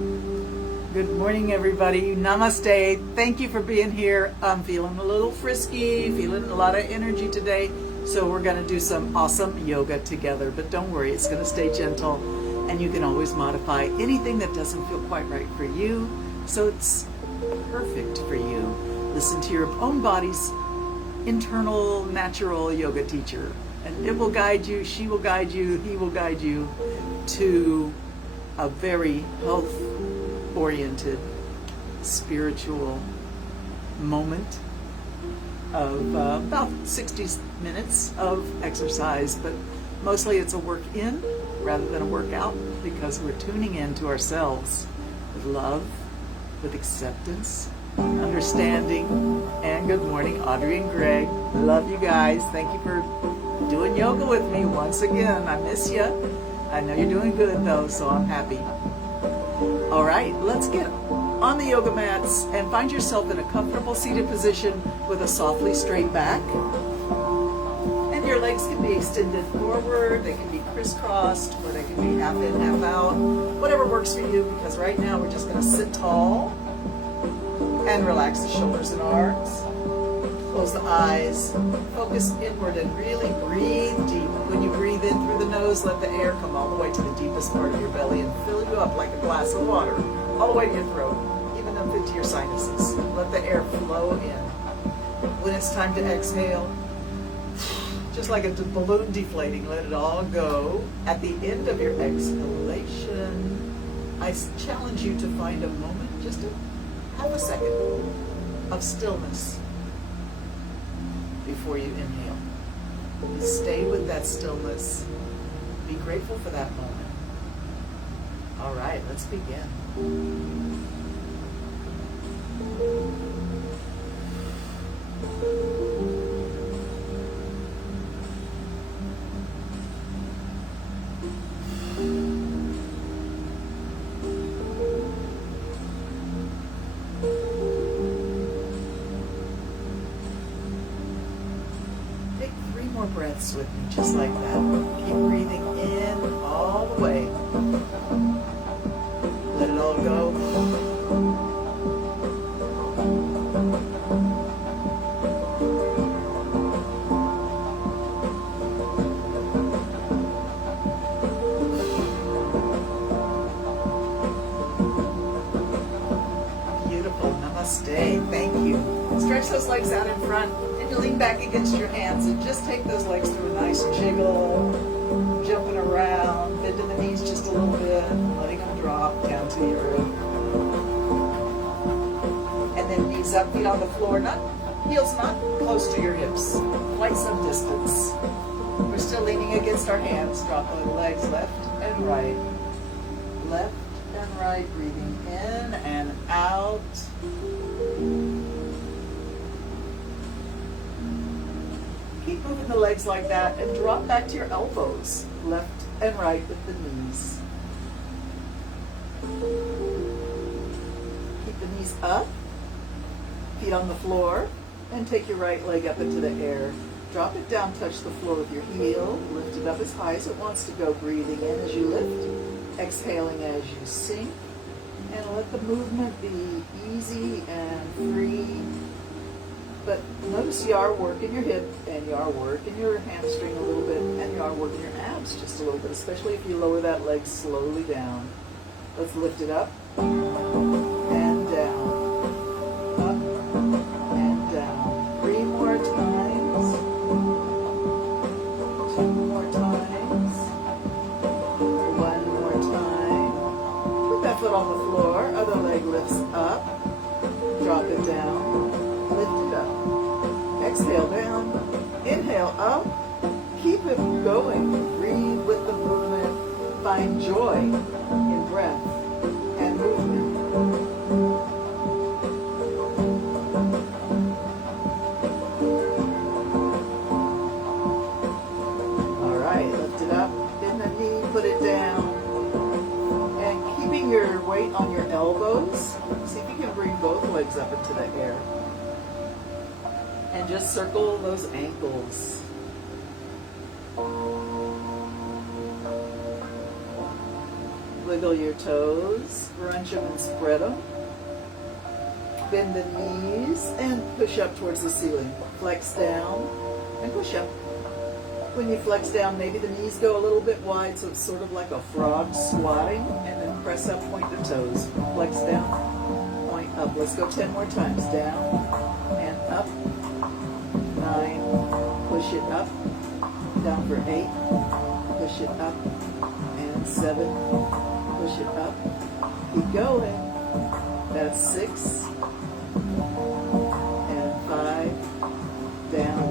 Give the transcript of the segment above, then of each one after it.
Good morning, everybody. Namaste. Thank you for being here. I'm feeling a little frisky, feeling a lot of energy today. So we're going to do some awesome yoga together. But don't worry, it's going to stay gentle. And you can always modify anything that doesn't feel quite right for you. So it's perfect for you. Listen to your own body's internal, natural yoga teacher. And it will guide you, she will guide you, he will guide you to a very health-oriented, spiritual moment of about 60 minutes of exercise, but mostly it's a work in rather than a workout because we're tuning in to ourselves with love, with acceptance, understanding, and good morning, Audrey and Greg. Love you guys. Thank you for doing yoga with me once again. I miss you. I know you're doing good though, so I'm happy. All right, let's get on the yoga mats and find yourself in a comfortable seated position with a softly straight back. And your legs can be extended forward, they can be crisscrossed, or they can be half in, half out, whatever works for you, because right now we're just gonna sit tall and relax the shoulders and arms. Close the eyes, focus inward and really breathe deep. When you breathe in through the nose, let the air come all the way to the deepest part of your belly and fill you up like a glass of water, all the way to your throat, even up into your sinuses. Let the air flow in. When it's time to exhale, just like a balloon deflating, let it all go. At the end of your exhalation, I challenge you to find a moment, just a half a second of stillness before you inhale. You stay with that stillness. Be grateful for that moment. All right, let's begin. Breaths with me, just like that. Keep breathing in all the way. Let it all go. Beautiful. Namaste. Thank you. Stretch those legs out in front. Lean back against your hands and just take those legs through a nice jiggle, jumping around, bending the knees just a little bit, letting them drop down to the earth. And then knees up, feet on the floor, heels not close to your hips, quite some distance. We're still leaning against our hands. Drop the legs left and right. Left and right, breathing in and out. Keep moving the legs like that and drop back to your elbows, left and right with the knees. Keep the knees up, feet on the floor, and take your right leg up into the air. Drop it down, touch the floor with your heel, lift it up as high as it wants to go, breathing in as you lift, exhaling as you sink, and let the movement be easy and free. But notice you are working your hip, and you are working your hamstring a little bit, and you are working your abs just a little bit, especially if you lower that leg slowly down. Let's lift it up and down, up and down. 3 more times, 2 more times, 1 more time. Put that foot on the floor, other leg lifts up, drop it down. Lift it up. Exhale down. Inhale up. Keep it going. Breathe with the movement. Find joy in breath and movement. All right, lift it up. Bend the knee, put it down. And keeping your weight on your elbows, see if you can bring both legs up into the air. And just circle those ankles. Wiggle your toes, crunch them and spread them. Bend the knees and push up towards the ceiling. Flex down and push up. When you flex down, maybe the knees go a little bit wide, so it's sort of like a frog squatting, and then press up, point the toes. Flex down, point up. Let's go 10 more times. Down and up. 9, push it up. Down for 8, push it up. And 7, push it up. Keep going. That's 6. And 5, down.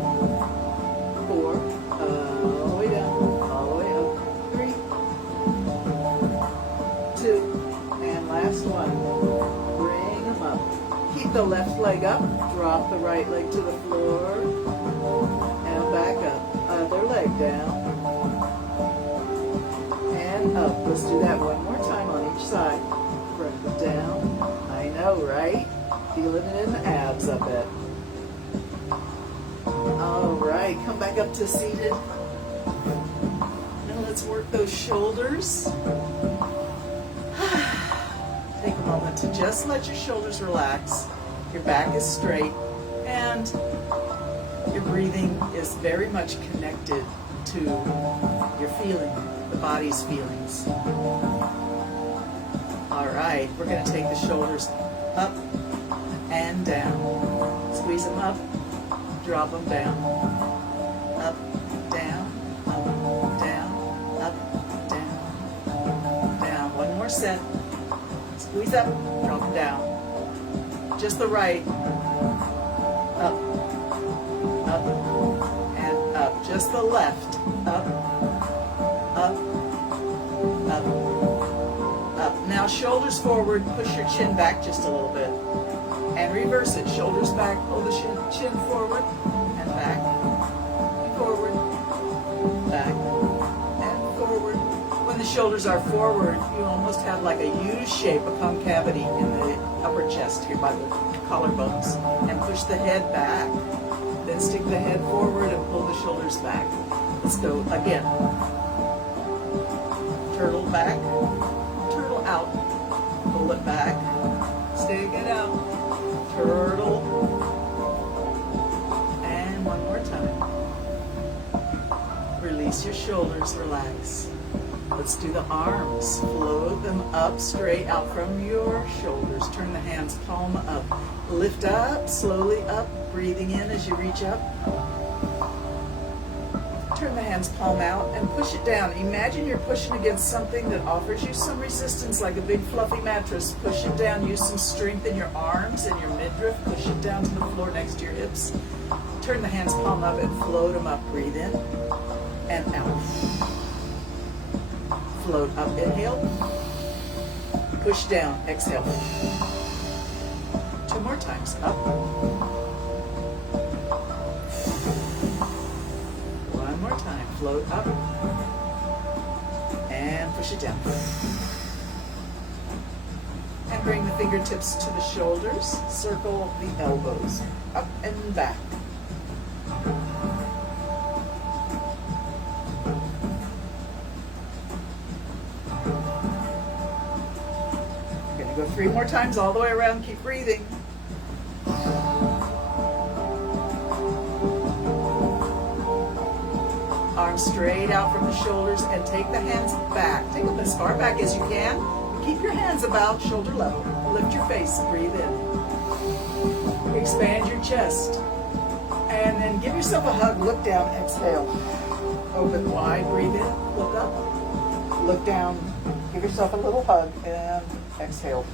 4, all the way down, all the way up. 3, 2, and last one. Bring them up. Keep the left leg up. Drop the right leg to the floor. And back up. Other leg down. And up. Let's do that one more time on each side. Bring it down. I know, right? Feeling it in the abs, I bet. All right, come back up to seated. Now let's work those shoulders. Take a moment to just let your shoulders relax. Your back is straight, and your breathing is very much connected to your feeling, the body's feelings. All right, we're going to take the shoulders up and down. Squeeze them up. Drop them down, up, down, up, down, up, down, down. One more set. Squeeze up, drop them down. Just the right. Up, up, and up. Just the left. Up, up, up, up. Now shoulders forward, push your chin back just a little bit. And reverse it. Shoulders back, pull the chin forward, and back, forward, back, and forward. When the shoulders are forward, you almost have like a U shape, a concavity in the upper chest here by the collarbones. And push the head back. Then stick the head forward and pull the shoulders back. Let's go again. Turtle back, turtle out, pull it back, stick it out. Turtle. And one more time. Release your shoulders, relax. Let's do the arms. Float them up, straight out from your shoulders. Turn the hands palm up. Lift up, slowly up, breathing in as you reach up. Turn the hands palm out and push it down. Imagine you're pushing against something that offers you some resistance, like a big fluffy mattress. Push it down. Use some strength in your arms and your midriff. Push it down to the floor next to your hips. Turn the hands palm up and float them up. Breathe in and out. Float up. Inhale. Push down. Exhale. 2 more times. Up. Time. Float up and push it down. And bring the fingertips to the shoulders. Circle the elbows up and back. We're going to go 3 more times all the way around. Keep breathing. Arms straight out from the shoulders and take the hands back. Take them as far back as you can. Keep your hands about shoulder level. Lift your face. Breathe in. Expand your chest. And then give yourself a hug. Look down. Exhale. Open wide. Breathe in. Look up. Look down. Give yourself a little hug. And exhale.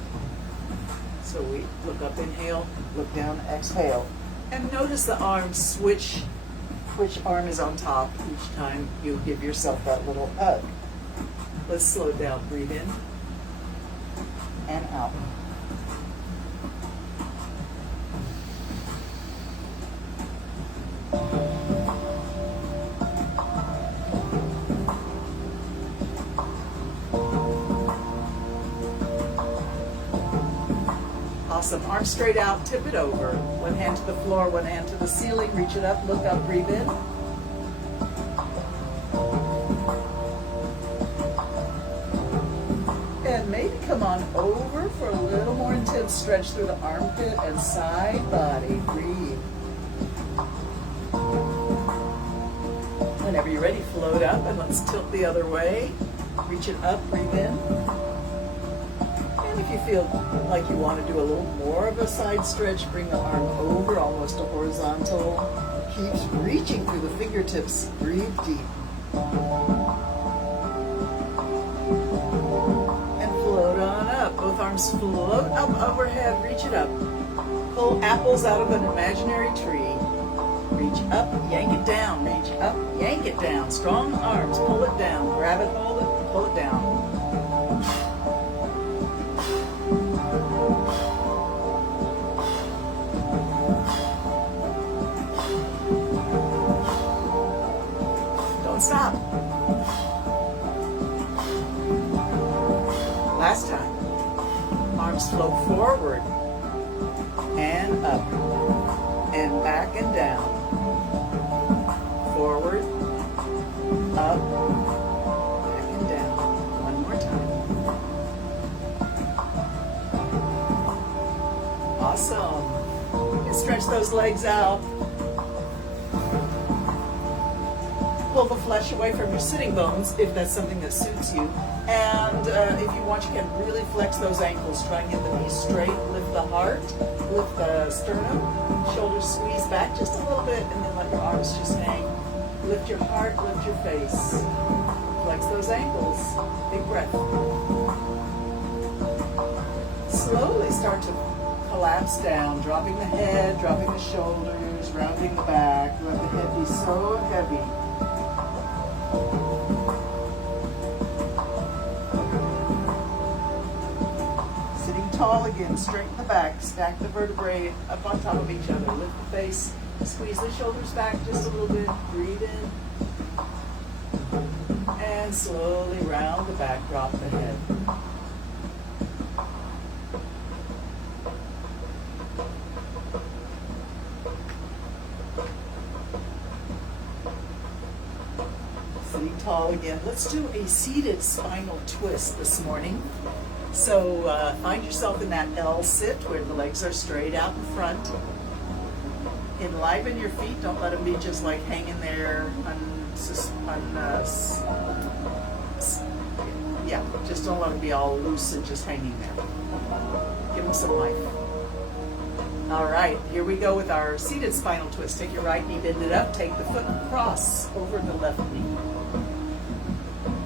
So we look up. Inhale. Look down. Exhale. And notice the arms switch. Which arm is on top each time you give yourself that little hug. Let's slow down. Breathe in and out. Awesome. Arms straight out, tip it over. One hand to the floor, one hand to the ceiling. Reach it up, look up, breathe in. come on over for a little more intense stretch through the armpit and side body. Breathe. Whenever you're ready, float up and let's tilt the other way. Reach it up, breathe in. And if you feel like you want to do a little more of a side stretch, bring the arm over, almost a horizontal. Keep reaching through the fingertips. Breathe deep. And float on up. Both arms float up overhead. Reach it up. Pull apples out of an imaginary tree. Reach up, yank it down. Reach up, yank it down. Strong arms. Pull it down. Grab it, hold it, pull it down. Stop. Last time. Arms flow forward and up and back and down. Forward, up, back and down. One more time. Awesome. You stretch those legs out. Pull the flesh away from your sitting bones if that's something that suits you. And if you want, you can really flex those ankles. Try and get the knees straight. Lift the heart, lift the sternum, shoulders squeeze back just a little bit, and then let your arms just hang. Lift your heart, lift your face. Flex those ankles. Big breath. Slowly start to collapse down, dropping the head, dropping the shoulders, rounding the back. Let the head be so heavy. Sitting tall again, straighten the back, stack the vertebrae up on top of each other, lift the face, squeeze the shoulders back just a little bit, breathe in, and slowly round the back, drop the head. Sitting tall again. Let's do a seated spinal twist this morning. So find yourself in that L sit where the legs are straight out in front. Enliven your feet. Don't let them be just like hanging there. Just don't let them be all loose and just hanging there. Give them some life. All right, here we go with our seated spinal twist. Take your right knee, bend it up. Take the foot across over the left knee.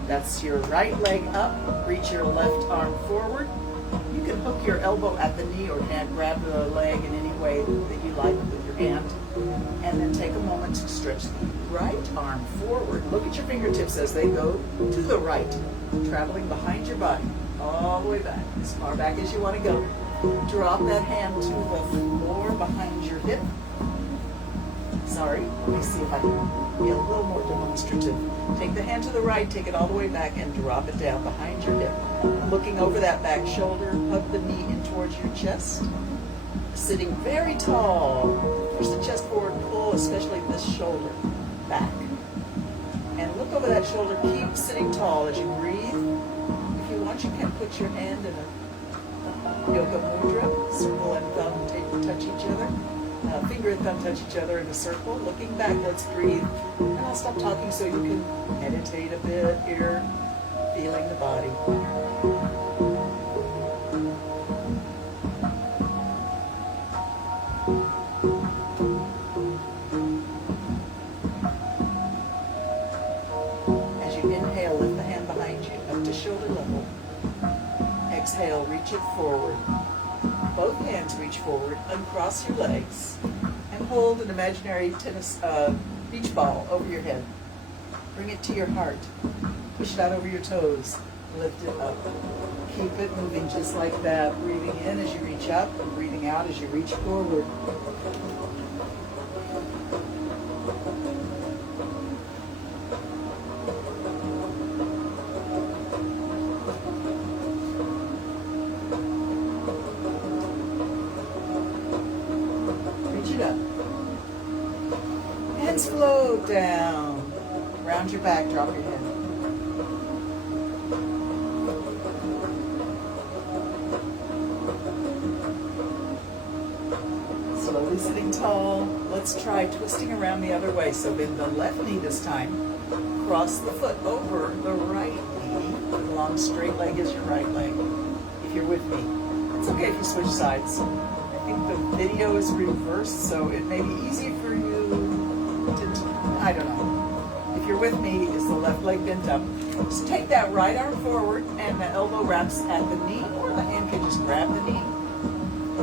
That's your right leg up. Reach your left arm forward. You can hook your elbow at the knee or hand grab the leg in any way that you like with your hand. And then take a moment to stretch the right arm forward. Look at your fingertips as they go to the right, traveling behind your body, all the way back, as far back as you want to go. Drop that hand to the floor behind your hip. Sorry, let me see if I can be a little more demonstrative. Take the hand to the right, take it all the way back, and drop it down behind your hip. Looking over that back shoulder, hug the knee in towards your chest. Sitting very tall. Push the chest forward, pull especially this shoulder back. And look over that shoulder, keep sitting tall as you breathe. If you want, you can put your hand in a yoga mudra, circle and thumb touch each other. Finger and thumb touch each other in a circle. Looking back, let's breathe. And I'll stop talking so you can meditate a bit here, feeling the body. As you inhale, lift the hand behind you up to shoulder level. Exhale, reach it forward. Both hands reach forward, uncross your legs, and hold an imaginary beach ball over your head. Bring it to your heart. Push it out over your toes. Lift it up. Keep it moving just like that. Breathing in as you reach up and breathing out as you reach forward. Hands float down. Round your back, drop your head. Slowly sitting tall. Let's try twisting around the other way. So bend the left knee this time. Cross the foot over the right knee. The long straight leg is your right leg. If you're with me. It's okay if you switch sides. I think the video is reversed, so it may be easy for you to, I don't know. If you're with me, is the left leg bent up. Just take that right arm forward and the elbow wraps at the knee, or the hand can just grab the knee.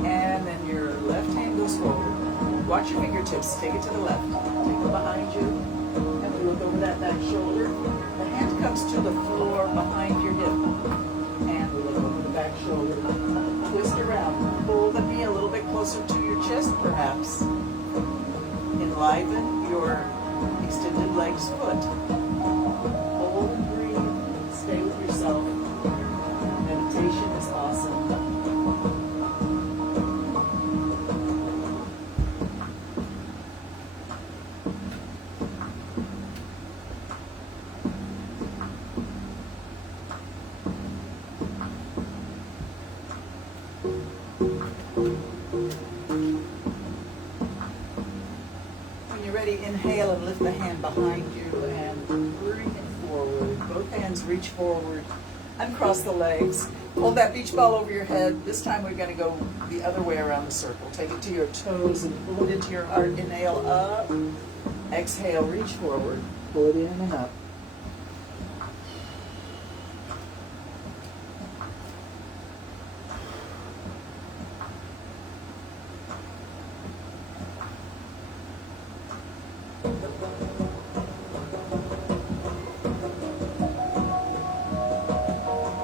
And then your left hand goes forward. Watch your fingertips. Take it to the left. Take it behind you. And we look over that back shoulder. The hand comes to the floor behind your hip. And we look over the back shoulder. Twist around. Pull the knee a little bit closer to your chest, perhaps. Enliven your extended legs foot. Hold and breathe. Stay with yourself. Meditation is awesome. When you're ready, inhale and lift the hand behind you and bring it forward. Both hands reach forward. Uncross the legs. Hold that beach ball over your head. This time we're going to go the other way around the circle. Take it to your toes and pull it into your heart. Inhale up. Exhale, reach forward. Pull it in and up.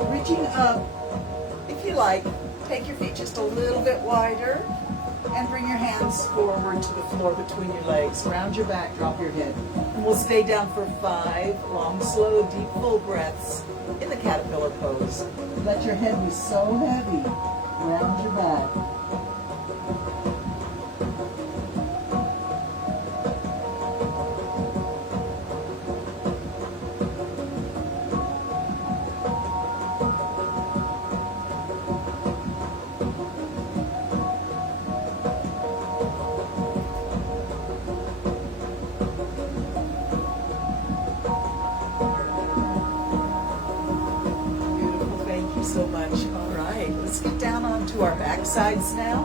Reaching up, if you like, take your feet just a little bit wider and bring your hands forward to the floor between your legs. Round your back, drop your head. And we'll stay down for 5 long, slow, deep, full breaths in the caterpillar pose. Let your head be so heavy. Round your back. So much. All right, let's get down onto our back sides now.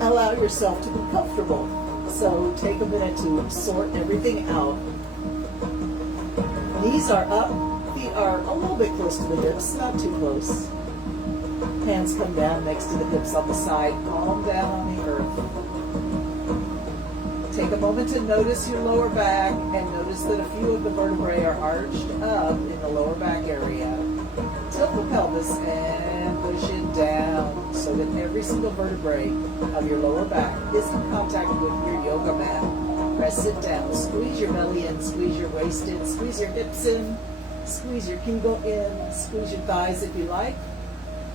Allow yourself to be comfortable. So take a minute to sort everything out. Knees are up, feet are a little bit close to the hips, not too close. Hands come down next to the hips on the side, palm down on the earth. Take a moment to notice your lower back and notice that a few of the vertebrae are arched up in the lower back area. Tilt the pelvis and push it down so that every single vertebrae of your lower back is in contact with your yoga mat. Press it down. Squeeze your belly in, squeeze your waist in, squeeze your hips in, squeeze your kegel in, squeeze your thighs if you like,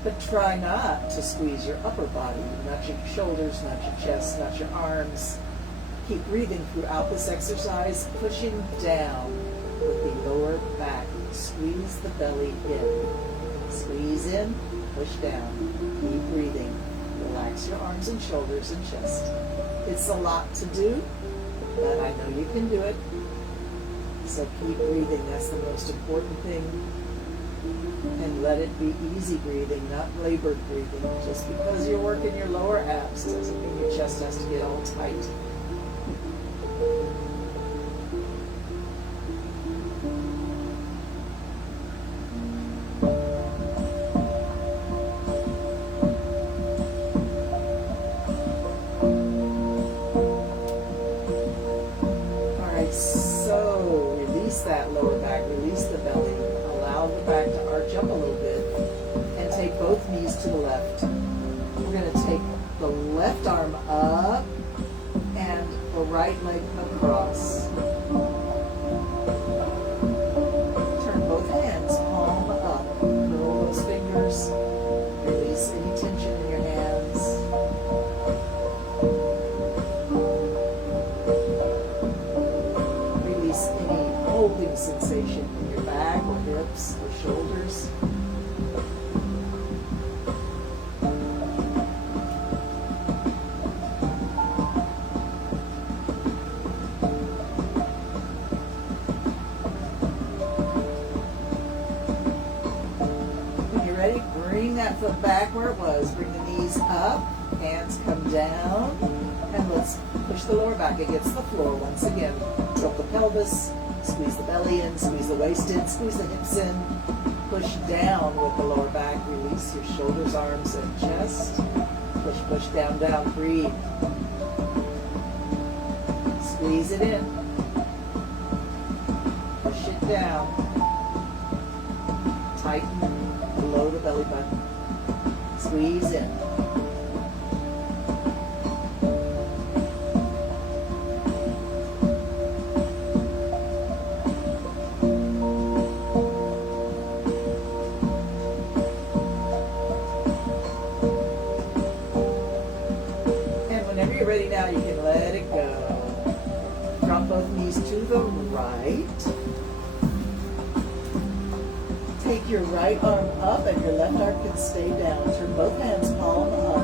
but try not to squeeze your upper body, not your shoulders, not your chest, not your arms. Keep breathing throughout this exercise, pushing down with the lower back. Squeeze the belly in. Squeeze in, push down. Keep breathing. Relax your arms and shoulders and chest. It's a lot to do, but I know you can do it. So keep breathing. That's the most important thing. And let it be easy breathing, not labored breathing. Just because you're working your lower abs doesn't mean your chest has to get all tight. So release that lower back, release the belly, allow the back to arch up a little bit, and take both knees to the left. We're going to take the left arm up and you're ready, bring that foot back where it was. Bring the knees up, hands come down, and let's push the lower back against the floor once again. Tilt the pelvis, squeeze the belly in, squeeze the waist in, squeeze the hips in. Push down with the lower back, release your shoulders, arms, and chest. Push, push, down, down, breathe. Squeeze it in. Push it down. Tighten below the belly button. Squeeze in. And whenever you're ready now, you can let it go. Drop both knees to the right. Take your right arm up and your left arm can stay down. Turn both hands palm up.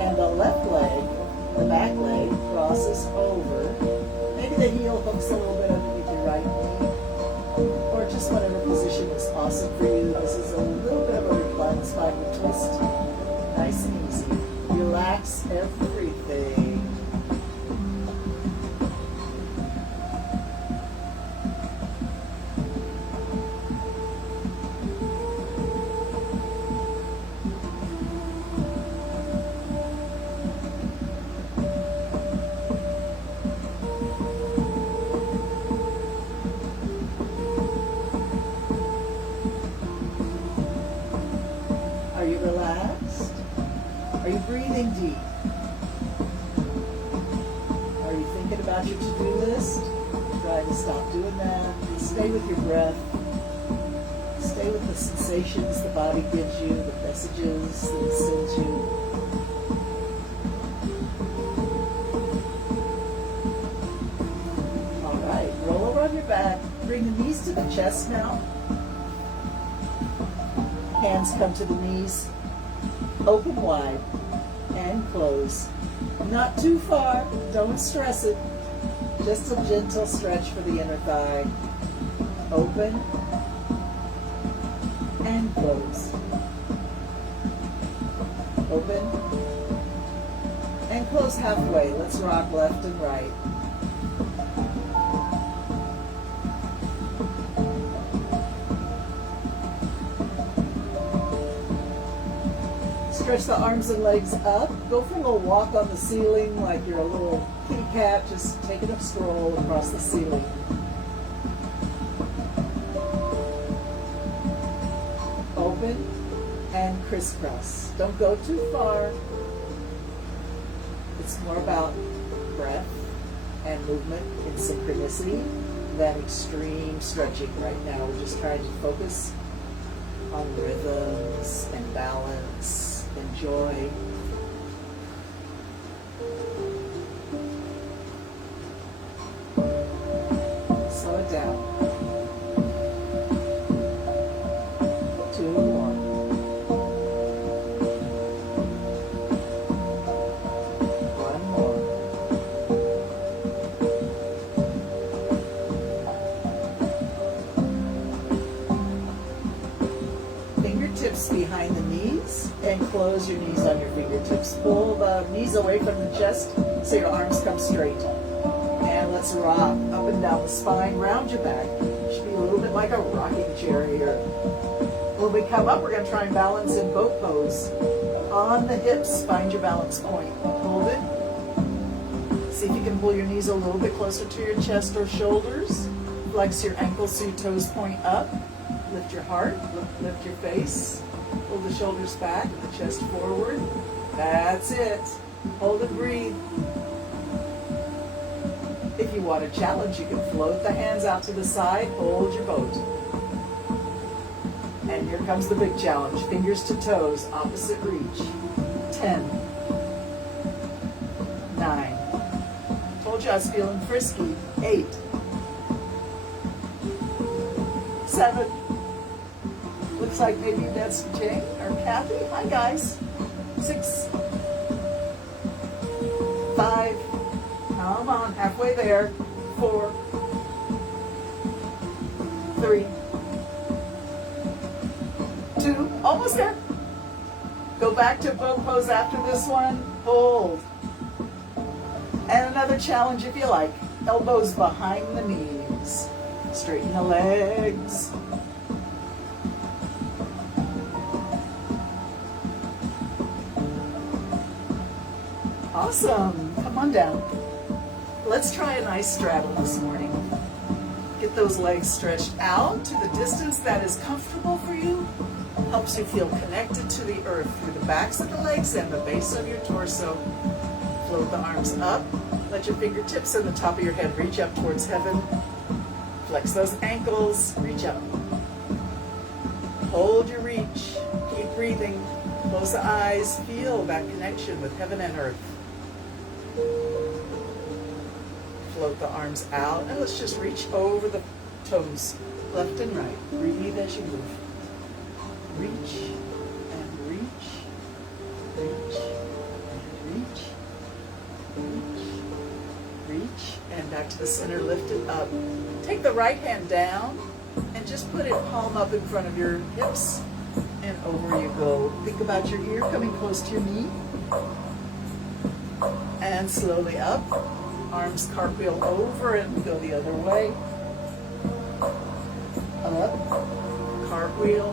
And the left leg, the back leg, crosses over. Maybe the heel hooks a little bit underneath your right knee. Or just whatever position is awesome for you. This is a little bit of a reclined spine twist. Nice and easy. Relax everything. Are you relaxed? Are you breathing deep? Are you thinking about your to-do list? Try to stop doing that. Stay with your breath. Stay with the sensations the body gives you, the messages that it sends you. All right, roll over on your back. Bring the knees to the chest now. Hands come to the knees, open wide, and close. Not too far, don't stress it. Just a gentle stretch for the inner thigh. Open, and close. Open, and close halfway. Let's rock left and right. Stretch the arms and legs up. Go for a little walk on the ceiling like you're a little kitty cat, just taking a stroll across the ceiling. Open and crisscross. Don't go too far. It's more about breath and movement in synchronicity than extreme stretching right now. We're just trying to focus on rhythms and balance. Enjoy. Slow it down. 2, 1. One more. Fingertips behind the knees. And close your knees on your fingertips. Pull the knees away from the chest so your arms come straight. And let's rock up and down the spine, round your back. It should be a little bit like a rocking chair here. When we come up, we're going to try and balance in boat pose. On the hips, find your balance point. Hold it. See if you can pull your knees a little bit closer to your chest or shoulders. Flex your ankles so your toes point up. Lift your heart, lift your face. Pull the shoulders back and the chest forward. That's it. Hold and breathe. If you want a challenge, you can float the hands out to the side, hold your boat. And here comes the big challenge. Fingers to toes, opposite reach. 10. 9. Told you I was feeling frisky. 8. 7. Looks like maybe that's Jane or Kathy. Hi, guys. 6. 5. Come on, halfway there. 4. 3. 2. 2, almost there. Go back to boat pose after this one, hold. And another challenge if you like, elbows behind the knees. Straighten the legs. Awesome, come on down. Let's try a nice straddle this morning. Get those legs stretched out to the distance that is comfortable for you. Helps you feel connected to the earth through the backs of the legs and the base of your torso. Float the arms up. Let your fingertips and the top of your head reach up towards heaven. Flex those ankles, reach up. Hold your reach. Keep breathing. Close the eyes. Feel that connection with heaven and earth. Float the arms out, and let's just reach over the toes, left and right. Breathe as you move. Reach and reach, reach and reach, reach, reach, and back to the center, lift it up. Take the right hand down and just put it palm up in front of your hips, and over you go. Think about your ear coming close to your knee, and slowly up. Arms cartwheel over and go the other way. Up, cartwheel,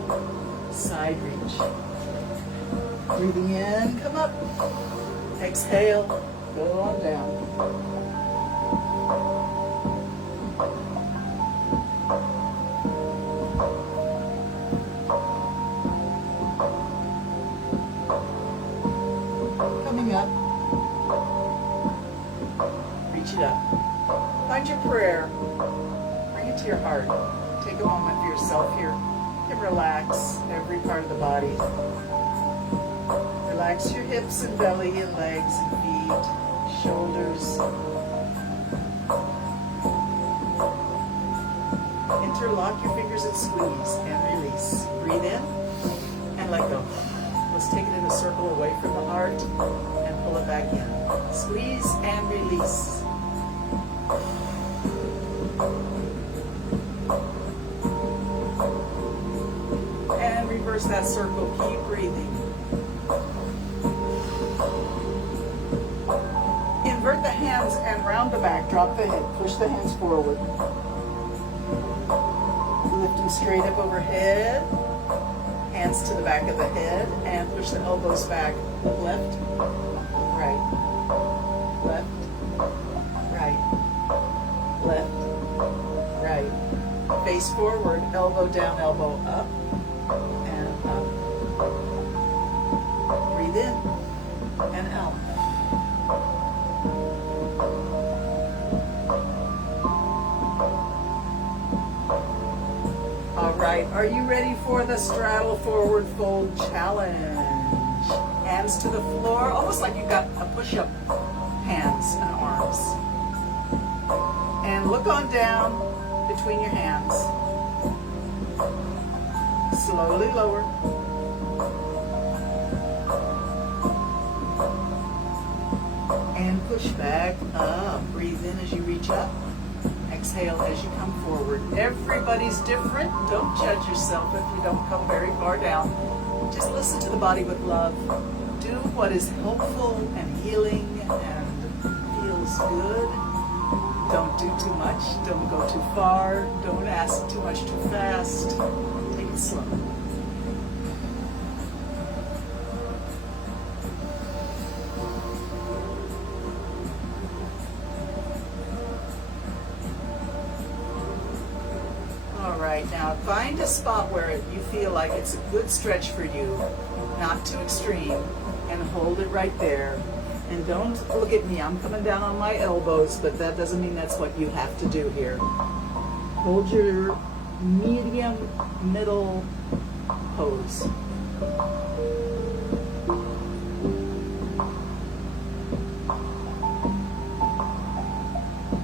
side reach. Breathing in, come up. Exhale, go on down. Coming up. Reach it up. Find your prayer. Bring it to your heart. Take a moment for yourself here and relax every part of the body. Relax your hips and belly and legs and feet, shoulders. Interlock your fingers and squeeze and release. Breathe in and let go. Let's take it in a circle away from the heart and pull it back in. Squeeze and release. And reverse that circle. Keep breathing. Invert the hands and round the back. Drop the head. Push the hands forward. Lift them straight up overhead. Hands to the back of the head and push the elbows back. Left, right, left, right, left, right. Face forward, elbow down, elbow up, and up. Breathe in and out. All right, are you ready for the straddle forward fold challenge? Hands to the floor, almost like you've got a push-up hands and arms. And look on down between your hands. Slowly lower. And push back up. Breathe in as you reach up. Exhale as you come forward. Everybody's different. Don't judge yourself if you don't come very far down. Just listen to the body with love. Do what is helpful and healing and feels good. Don't do too much. Don't go too far. Don't ask too much too fast. Take it slow. Right, now find a spot where you feel like it's a good stretch for you, not too extreme, and hold it right there. And don't look at me, I'm coming down on my elbows, but that doesn't mean that's what you have to do here. Hold your medium middle pose.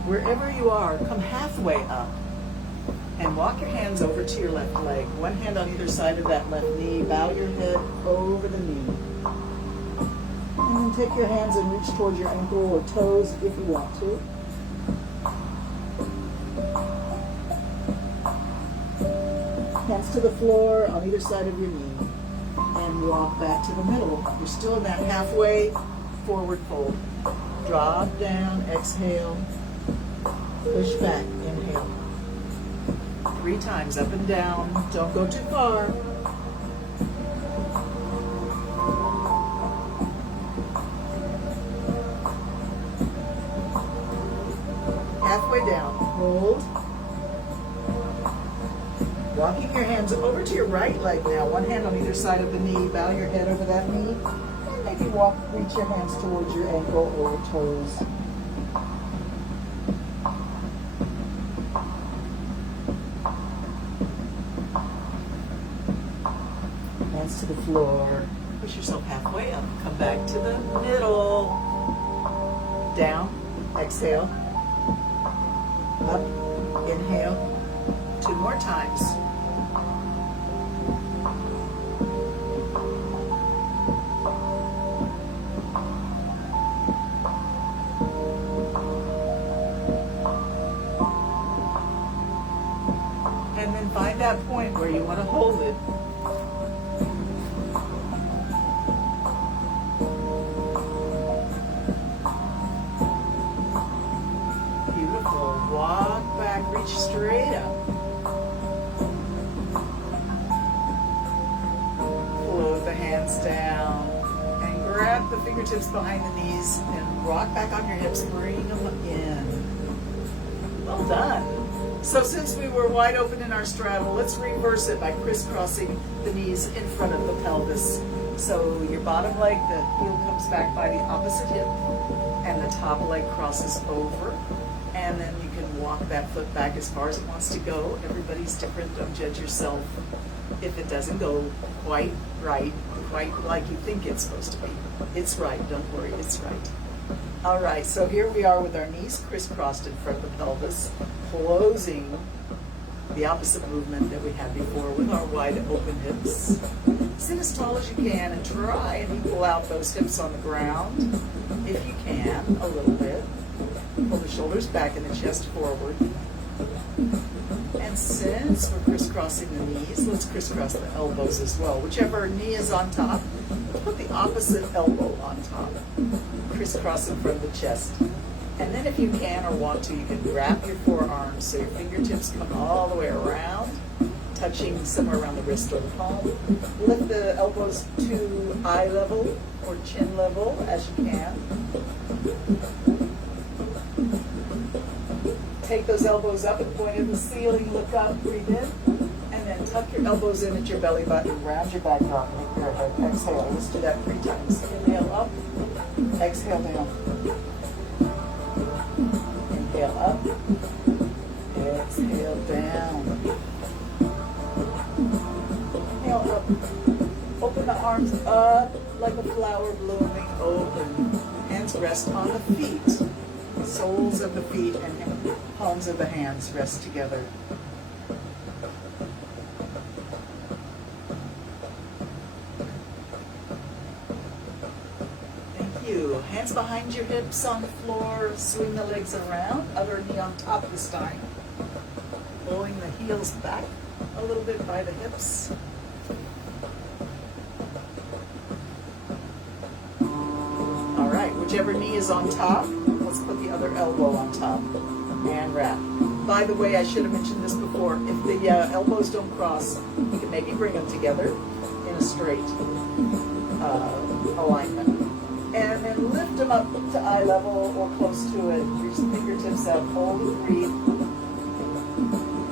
Wherever you are, come halfway up. And walk your hands over to your left leg. One hand on either side of that left knee. Bow your head over the knee. And then take your hands and reach towards your ankle or toes if you want to. Hands to the floor on either side of your knee. And walk back to the middle. You're still in that halfway forward fold. Drop down, exhale. Push back, inhale. 3 times up and down. Don't go too far. Halfway down. Hold. Walking your hands over to your right leg now. One hand on either side of the knee. Bow your head over that knee. And maybe reach your hands towards your ankle or toes. Hands to the floor. Push yourself halfway up. Come back to the middle. Down. Exhale. Up. Inhale. 2 more times. And then find that point where you want to hold it. Beautiful. Walk back, reach straight up. Float the hands down and grab the fingertips behind the knees and rock back on your hips. Bring them in. Well done. So since we were wide open in our straddle, let's reverse it by crisscrossing the knees in front of the pelvis. So your bottom leg, the heel comes back by the opposite hip, and the top leg crosses over. And then you can walk that foot back as far as it wants to go. Everybody's different. Don't judge yourself if it doesn't go quite right, quite like you think it's supposed to be. It's right. Don't worry. It's right. All right. So here we are with our knees crisscrossed in front of the pelvis, closing the opposite movement that we had before with our wide open hips. Sit as tall as you can and try and equal out those hips on the ground, if you can, a little bit. Pull the shoulders back and the chest forward. And since we're crisscrossing the knees, let's crisscross the elbows as well. Whichever knee is on top, put the opposite elbow on top. Crisscross in front of the chest. And then if you can or want to, you can wrap your forearms so your fingertips come all the way around, touching somewhere around the wrist or the palm. Lift the elbows to eye level or chin level as you can. Take those elbows up and point at the ceiling, look up, breathe in, and then tuck your elbows in at your belly button, round your back drop, make your head. Exhale. Let's do that 3 times. Inhale up, exhale down. Inhale up, exhale down. Inhale up. Open the arms up like a flower blooming open. Hands rest on the feet. Soles of the feet and palms of the hands rest together. Thank you. Hands behind your hips on the floor. Swing the legs around. Other knee on top this time. Pulling the heels back a little bit by the hips. All right. Whichever knee is on top, let's put the other elbow on top and wrap. By the way, I should have mentioned this before. If the elbows don't cross, you can maybe bring them together in a straight alignment. And then lift them up to eye level or close to it. Reach the fingertips up. Hold and breathe.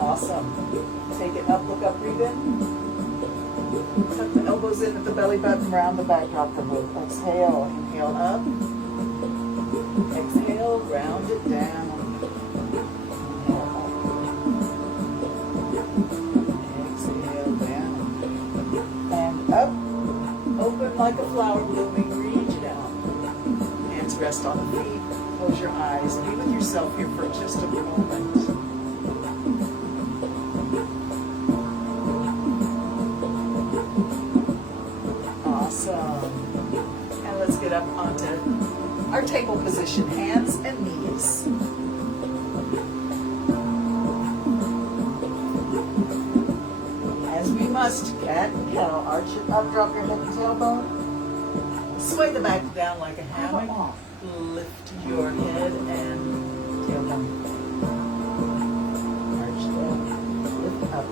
Awesome. Take it up, look up, breathe in. Tuck the elbows in at the belly button, round the back, drop the boot. Exhale. Inhale up. Exhale, round it down. Inhale up. Exhale down. And up. Open like a flower blooming. Reach down. Hands rest on the feet. Close your eyes. Be with yourself here for just a moment. Awesome. And let's get up onto our table position, hands and knees. must. Cat and cow. Arch it up, drop your head and tailbone. Sway the back down like a hammock. Lift your head and tailbone. Arch down, lift up.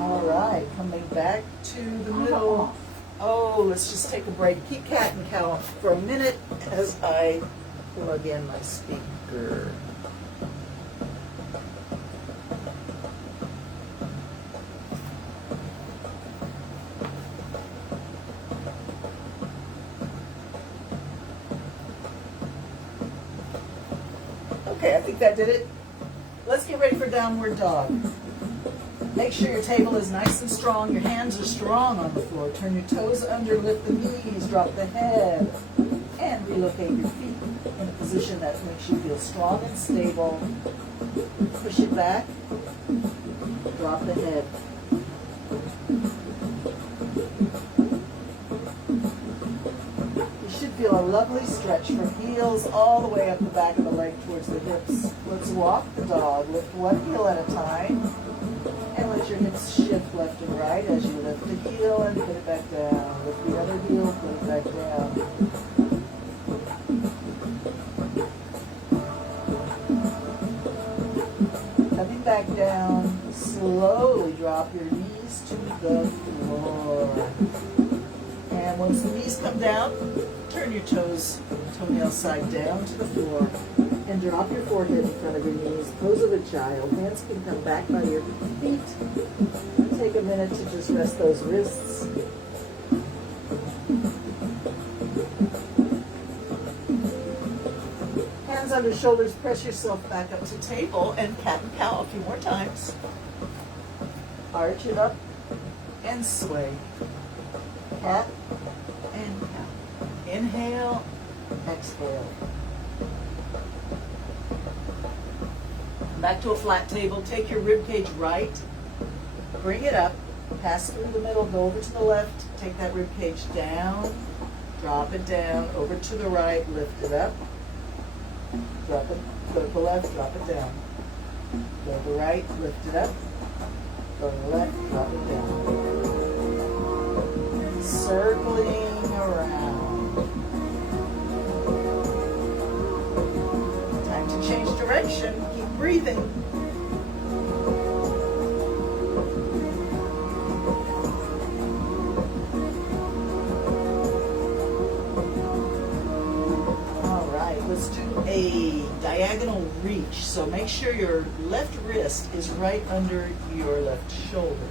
All right, coming back to the middle. Oh, let's just take a break. Keep cat and cow for a minute as I plug in my speaker. Okay, I think that did it. Let's get ready for downward dog. Make sure your table is nice and strong. Your hands are strong on the floor. Turn your toes under, lift the knees, drop the head, and relocate your feet in a position that makes you feel strong and stable. Push it back, drop the head. You should feel a lovely stretch from heels all the way up the back of the leg towards the hips. Let's walk the dog. Lift one heel at a time. And let your hips shift left and right as you lift the heel and put it back down. Lift the other heel, put it back down. Coming back down, slowly drop your knees to the floor. And once the knees come down, turn your toenail side down to the floor. And drop your forehead in front of your knees. Pose of a child. Hands can come back by your feet. Take a minute to just rest those wrists. Hands under shoulders. Press yourself back up to table and cat and cow a few more times. Arch it up and sway. Cat and cow. Inhale, exhale. Back to a flat table. Take your rib cage right. Bring it up. Pass through the middle. Go over to the left. Take that rib cage down. Drop it down. Over to the right. Lift it up. Drop it. Go to the left. Drop it down. Go to the right. Lift it up. Go to the left. Drop it down. Circling around. Time to change direction. Keep breathing. All right, let's do a diagonal reach. So make sure your left wrist is right under your left shoulder.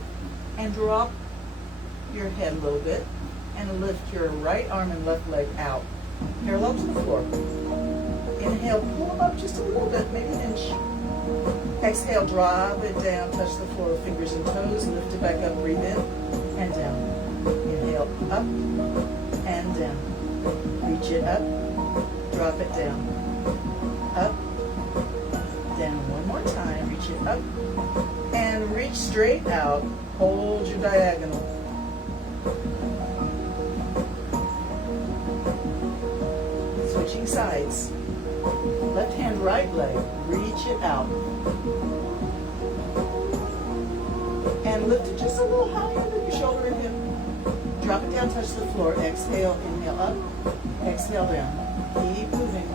And drop your head a little bit and lift your right arm and left leg out. Parallel to the floor. Inhale, pull them up just a little bit, maybe an inch. Exhale, drop it down, touch the floor with fingers and toes, lift it back up, breathe in and down. Inhale, up and down. Reach it up, drop it down. Up, down. One more time, reach it up and reach straight out. Hold your diagonal. Switching sides. Left hand, right leg. Reach it out. And lift it just a little higher than your shoulder and hip. Drop it down, touch the floor. Exhale, inhale up. Exhale down. Keep moving.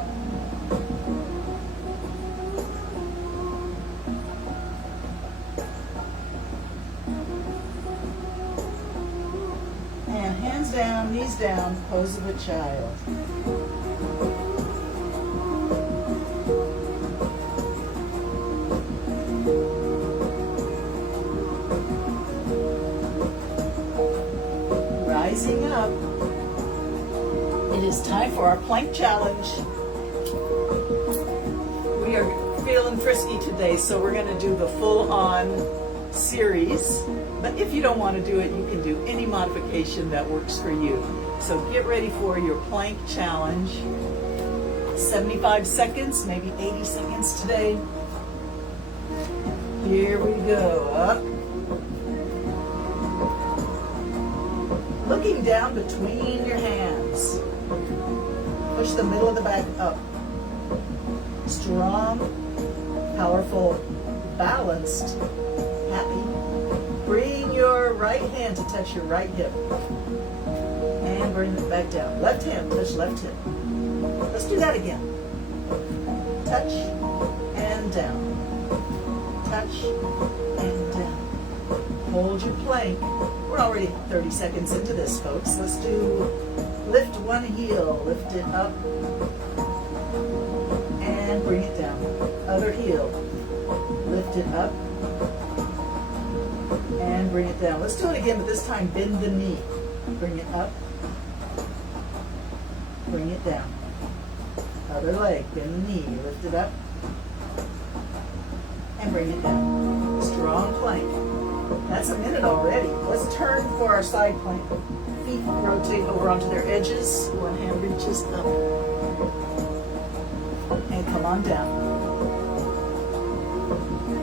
And hands down, knees down, pose of a child. Rising up. It is time for our plank challenge. We are feeling frisky today, so we're going to do the full-on series. But if you don't want to do it, you can do any modification that works for you. So get ready for your plank challenge. 75 seconds, maybe 80 seconds today. Here we go. Up. Looking down between your hands. Push the middle of the back up. Strong, powerful, balanced, happy. Bring your right hand to touch your right hip. And bring it back down. Left hand, touch left hip. Let's do that again. Touch and down. Touch and down. Hold your plank. We're already 30 seconds into this, folks. Let's do lift one heel. Lift it up. And bring it down. Other heel. Lift it up. And bring it down. Let's do it again, but this time bend the knee. Bring it up. Bring it down. Other leg. Bend the knee. Lift it up. And bring it down. Strong plank. That's a minute already. Let's turn for our side plank. Feet rotate over onto their edges. One hand reaches up. And come on down.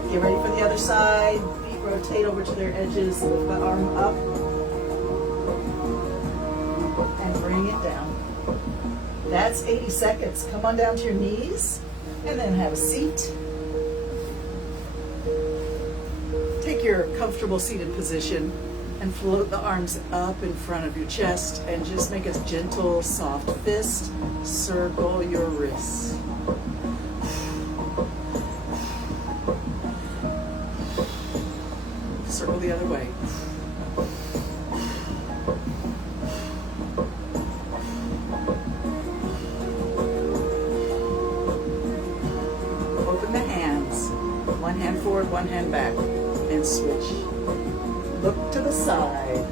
Get ready for the other side. Feet rotate over to their edges. Lift the arm up. And bring it down. That's 80 seconds. Come on down to your knees. And then have a seat. Take your comfortable seated position and float the arms up in front of your chest and just make a gentle, soft fist. Circle your wrists. Circle the other way. Open the hands. One hand forward, one hand back. And switch. Look to the side.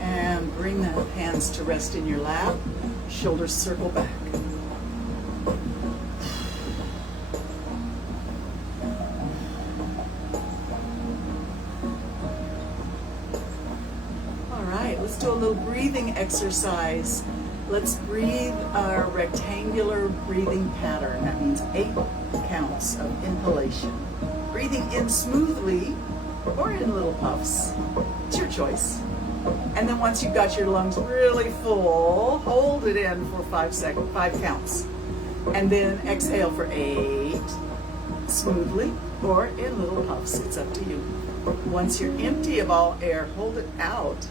And bring the hands to rest in your lap. Shoulders circle back. Let's do a little breathing exercise. Let's breathe our rectangular breathing pattern. That means 8 counts of inhalation. Breathing in smoothly or in little puffs. It's your choice. And then once you've got your lungs really full, hold it in for 5 counts. And then exhale for 8, smoothly or in little puffs. It's up to you. Once you're empty of all air, hold it out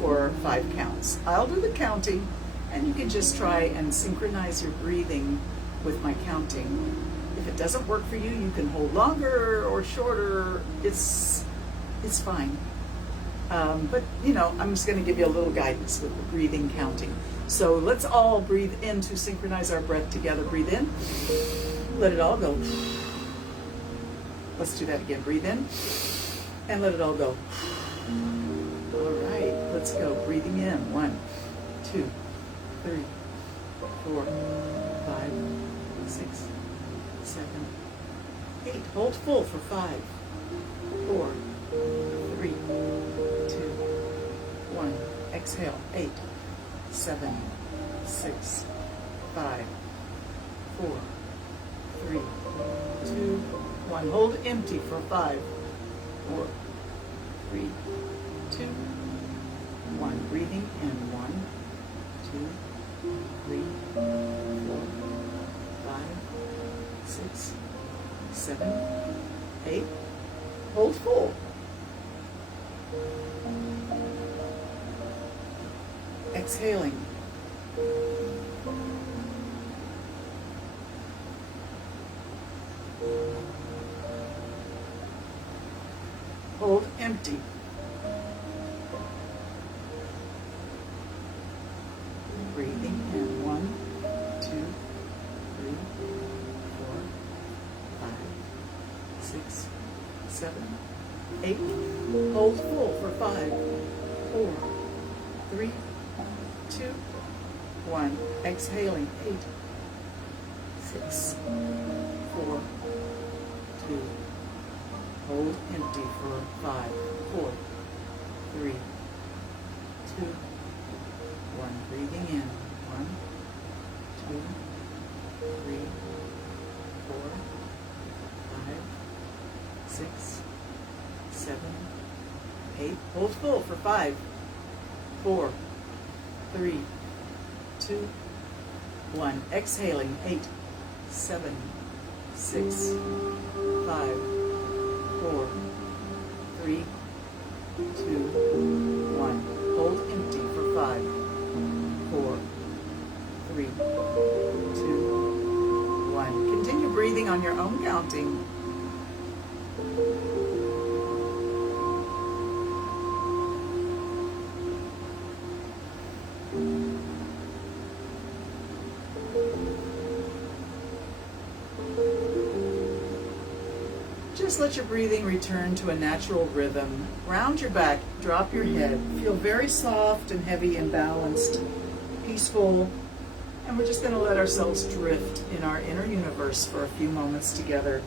for 5 counts. I'll do the counting, and you can just try and synchronize your breathing with my counting. If it doesn't work for you, you can hold longer or shorter. It's fine. But you know, I'm just going to give you a little guidance with the breathing counting. So let's all breathe in to synchronize our breath together. Breathe in. Let it all go. Let's do that again. Breathe in. And let it all go. All right, let's go. Breathing in. 1, 2, 3, 4, 5, 6, 7, 8. Hold full for 5, 4, 3, 2, 1. Exhale. 8, 7, 6, 5, 4, 3, 2, 1. Hold empty for 5, 4, 3, 2, 1. Breathing in. 1, 2, 3, 4, 5, 6, 7, 8. Hold full. Exhaling. Hold empty. Breathing in. 1, 2, 3, 4, 5, 6, 7, 8. Hold full for 5, 4, 3, 2, 1. Exhaling. 8, 6, 4, 2. Hold empty for 5, 4, 3, 2, 1. Breathing in. 1, 2, 3, 4, 5, 6, 7, 8. Hold full for 5, 4, 3, 2, 1. Exhaling. 8, 7, 6, 5, 4, 3, 2, 1. Hold empty for 5, 4, 3, 2, 1. Continue breathing on your own counting. Just let your breathing return to a natural rhythm. Round your back, drop your head. Feel very soft and heavy and balanced, peaceful. And we're just going to let ourselves drift in our inner universe for a few moments together.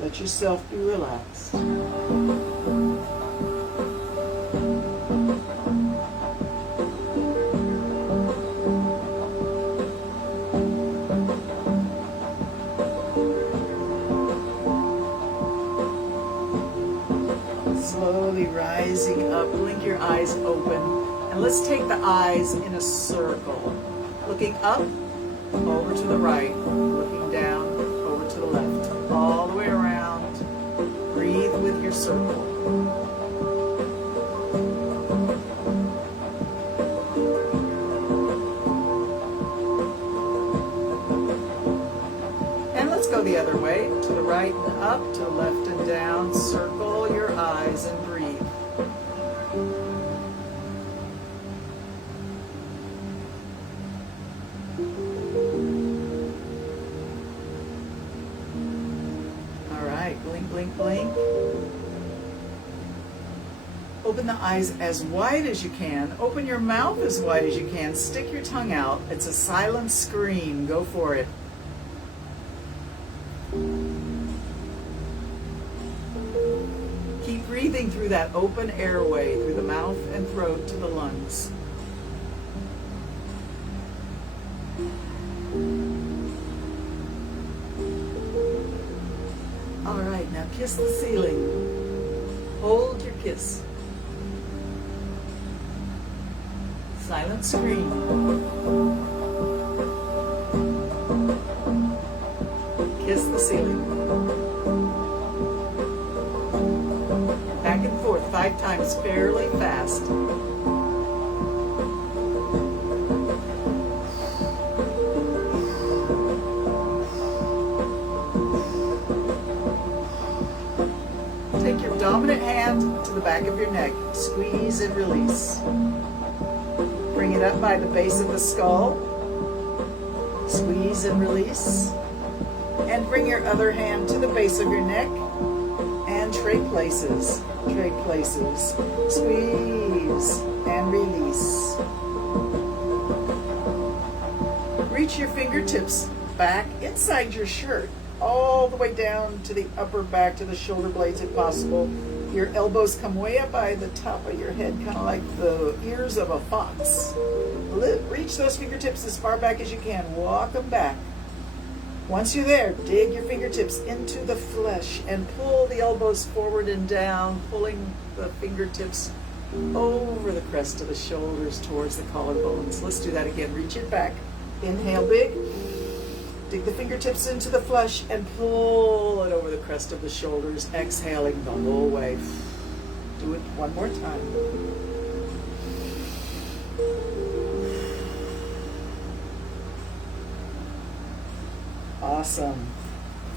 Let yourself be relaxed. Slowly rising up, blink your eyes open, and let's take the eyes in a circle. Looking up, over to the right, looking down, over to the left, all the way around. Breathe with your circle. And let's go the other way, to the right and up, to the left and down. Circle your eyes and breathe. Blink, blink, blink. Open the eyes as wide as you can. Open your mouth as wide as you can. Stick your tongue out. It's a silent scream. Go for it. Keep breathing through that open airway, through the mouth and throat to the lungs. All right, now kiss the ceiling. Hold your kiss. Silent scream. Kiss the ceiling. Back and forth 5 times, fairly fast. Take your dominant hand to the back of your neck. Squeeze and release. Bring it up by the base of the skull. Squeeze and release. And bring your other hand to the base of your neck. And trade places. Trade places. Squeeze and release. Reach your fingertips back inside your shirt, all the way down to the upper back, to the shoulder blades if possible. Your elbows come way up by the top of your head, kind of like the ears of a fox. Reach those fingertips as far back as you can. Walk them back. Once you're there, dig your fingertips into the flesh and pull the elbows forward and down, pulling the fingertips over the crest of the shoulders towards the collarbones. Let's do that again. Reach it back. Inhale big. Dig the fingertips into the flesh and pull it over the crest of the shoulders, exhaling the whole way. Do it one more time. Awesome.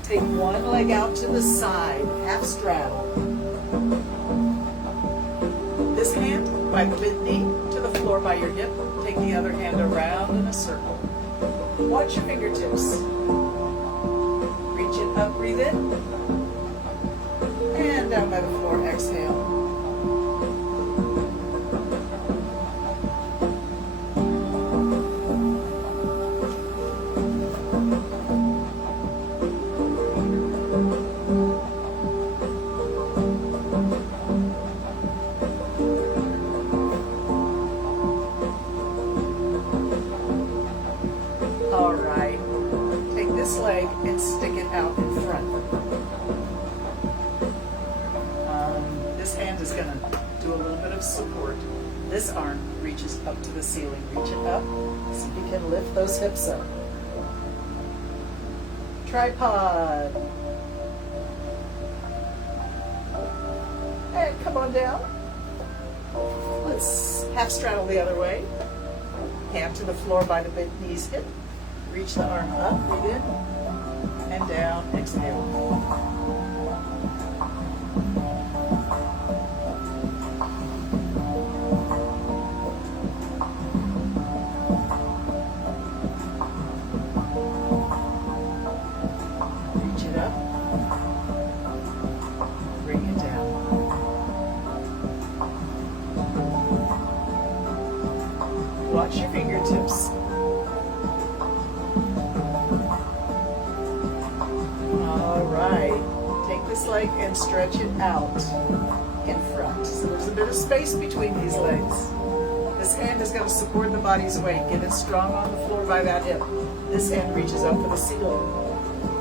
Take one leg out to the side, half straddle. This hand by the mid knee to the floor by your hip. Take the other hand around in a circle. Watch your fingertips. Reach it up, breathe in. And down by the floor, exhale. this leg and stick it out in front. This hand is going to do a little bit of support. This arm reaches up to the ceiling. Reach it up. See if you can lift those hips up. Tripod. And come on down. Let's half straddle the other way. Hand to the floor by the knees hip. Reach the arm up, breathe in, and down, exhale. Reach it up, bring it down. Watch your fingertips. This leg and stretch it out in front. So there's a bit of space between these legs. This hand is going to support the body's weight. Get it strong on the floor by that hip. This hand reaches up for the ceiling.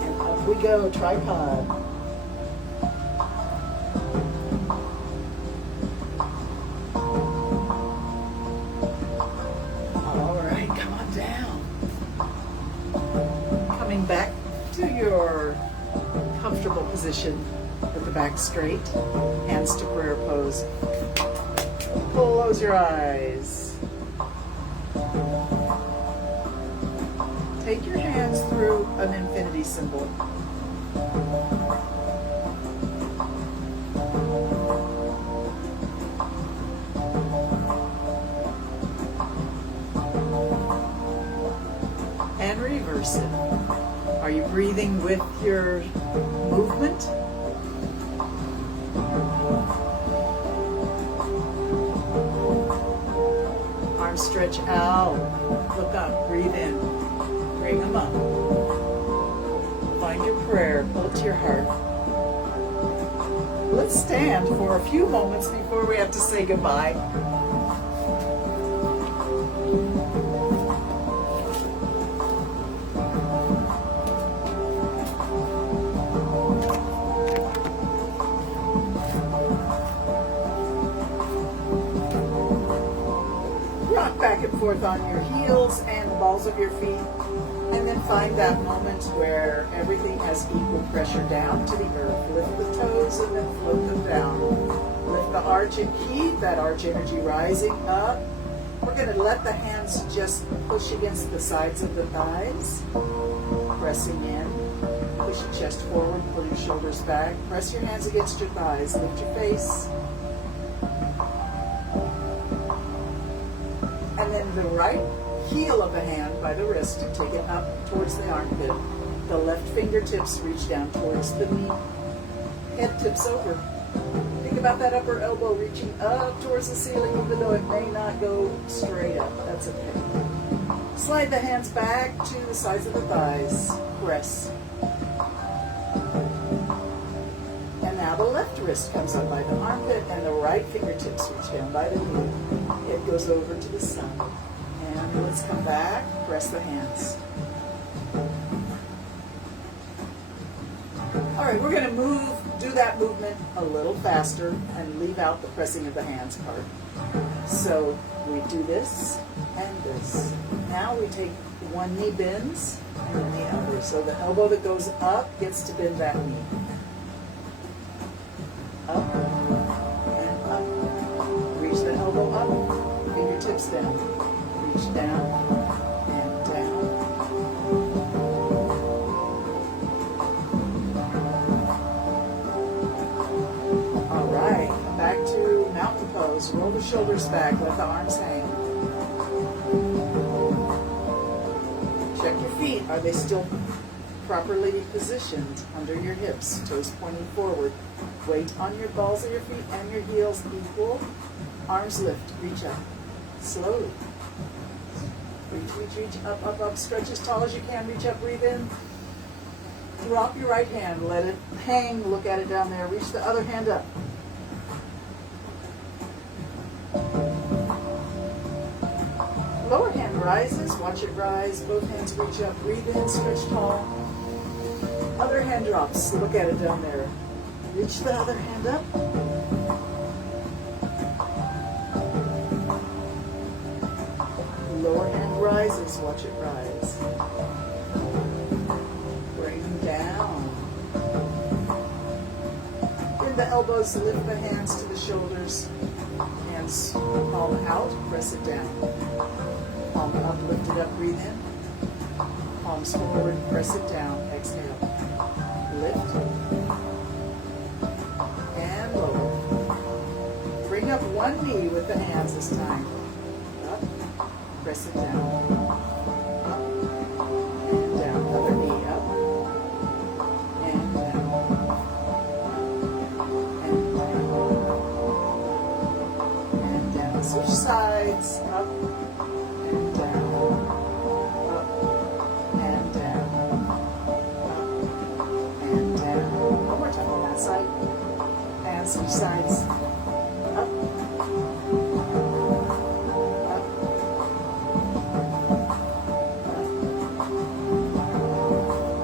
And up we go, tripod. All right, come on down. Coming back to your comfortable position with the back straight, hands to prayer pose. Close your eyes. Take your hands through an infinity symbol. And reverse it. Are you breathing with your movement? Arms stretch out. Look up. Breathe in. Bring them up. Find your prayer. Pull it to your heart. Let's stand for a few moments before we have to say goodbye. Back and forth on your heels and the balls of your feet, and then find that moment where everything has equal pressure down to the earth. Lift the toes and then float them down. Lift the arch and keep that arch energy rising up. We're going to let the hands just push against the sides of the thighs, pressing in. Push your chest forward, pull your shoulders back. Press your hands against your thighs. Lift your face. And then the right heel of the hand by the wrist, take it up towards the armpit. The left fingertips reach down towards the knee. Head tips over. Think about that upper elbow reaching up towards the ceiling, even though it may not go straight up. That's okay. Slide the hands back to the sides of the thighs. Press. And now the left wrist comes up by the armpit and the right fingertips reach down by the knee. It goes over to the sun. And let's come back, press the hands. All right, we're going to do that movement a little faster and leave out the pressing of the hands part. So we do this and this. Now we take one knee bends and then the other. So the elbow that goes up gets to bend that knee. Up and up. Reach the elbow up, fingertips down. Reach down and down. All right, come back to mountain pose. Roll the shoulders back, let the arms hang. Check your feet. Are they still properly positioned under your hips? Toes pointing forward. Weight on your balls of your feet and your heels equal. Arms lift, reach up. Slowly. Reach, reach, reach, up, up, up. Stretch as tall as you can. Reach up, breathe in. Drop your right hand. Let it hang. Look at it down there. Reach the other hand up. Lower hand rises, watch it rise. Both hands reach up, breathe in, stretch tall. Other hand drops, look at it down there. Reach the other hand up. Lower hand rises, watch it rise. Bring down. Bring the elbows, lift the hands to the shoulders. Hands palm out, press it down. Palm up, lift it up, breathe in. Palms forward, press it down, exhale. Lift. And lower. Bring up one knee with the hands this time. Up, press it down. Up, and down. Other knee up. And down. And down. Switch sides. Up and down. Up and down. Up and down. One more time on that side. And switch sides. Up. Up.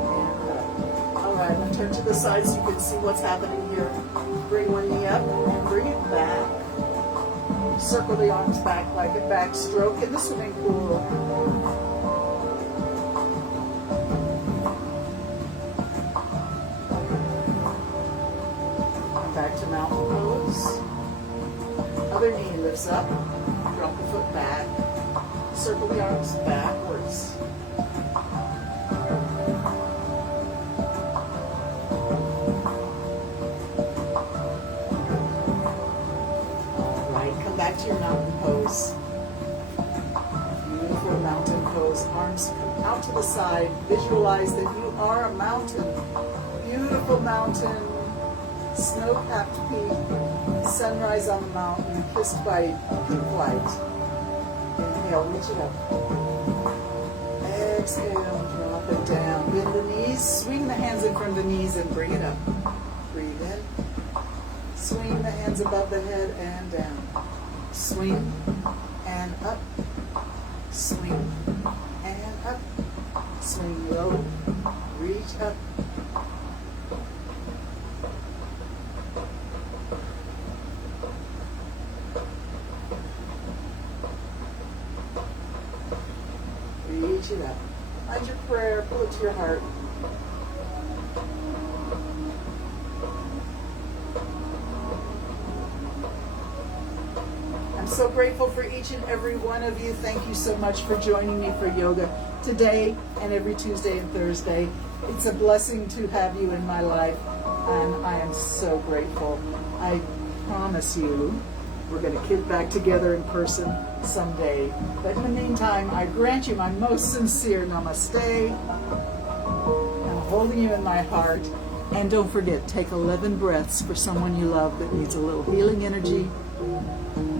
And up. All right, now turn to the side so you can see what's happening here. Bring one knee up and bring it back. Circle the arms back like a backstroke in the swimming pool. And back to mountain pose. Other knee lifts up. Drop the foot back. Circle the arms backwards. Back to your mountain pose. Beautiful mountain pose. Arms come out to the side. Visualize that you are a mountain. Beautiful mountain. Snow-capped peak. Sunrise on the mountain. Kissed by pink light. Inhale, reach it up. Exhale, drop it down. Bend the knees. Swing the hands in front of the knees and bring it up. Breathe in. Swing the hands above the head and down. Swing and up, swing and up, swing low, reach up. Reach it up. Find your prayer, pull it to your heart. I'm so grateful for each and every one of you. Thank you so much for joining me for yoga today and every Tuesday and Thursday. It's a blessing to have you in my life, and I am so grateful. I promise you we're going to get back together in person someday. But in the meantime, I grant you my most sincere namaste. I'm holding you in my heart. And don't forget, take 11 breaths for someone you love that needs a little healing energy.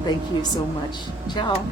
Thank you so much. Ciao.